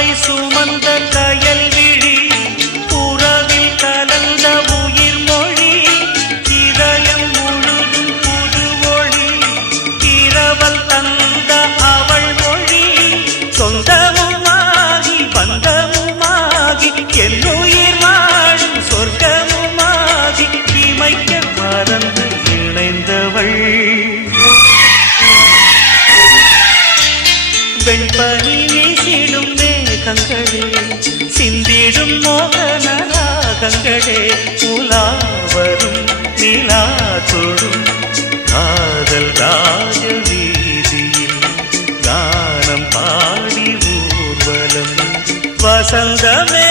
பாவை சுமந்த கயல் விழி உறவில் கலந்த உயிர் மொழி இதயம் முழுதும் புது ஒளி இரவல் தந்த அவள் மொழி சொந்தமுமாகி பந்தமுமாகி என்னுயிர் வாழும் சொர்க்கமுமாகி இமைக்க மறந்து இணைந்தவள் வெண்பனி வீசிடும் மேகங்களே சிந்திடும் மோகன ராகங்களே உலாவரும் நிலா தொடும் காதல் ராஜ வீதியில் கானம் பாடி ஊர்வலம் வசந்தமே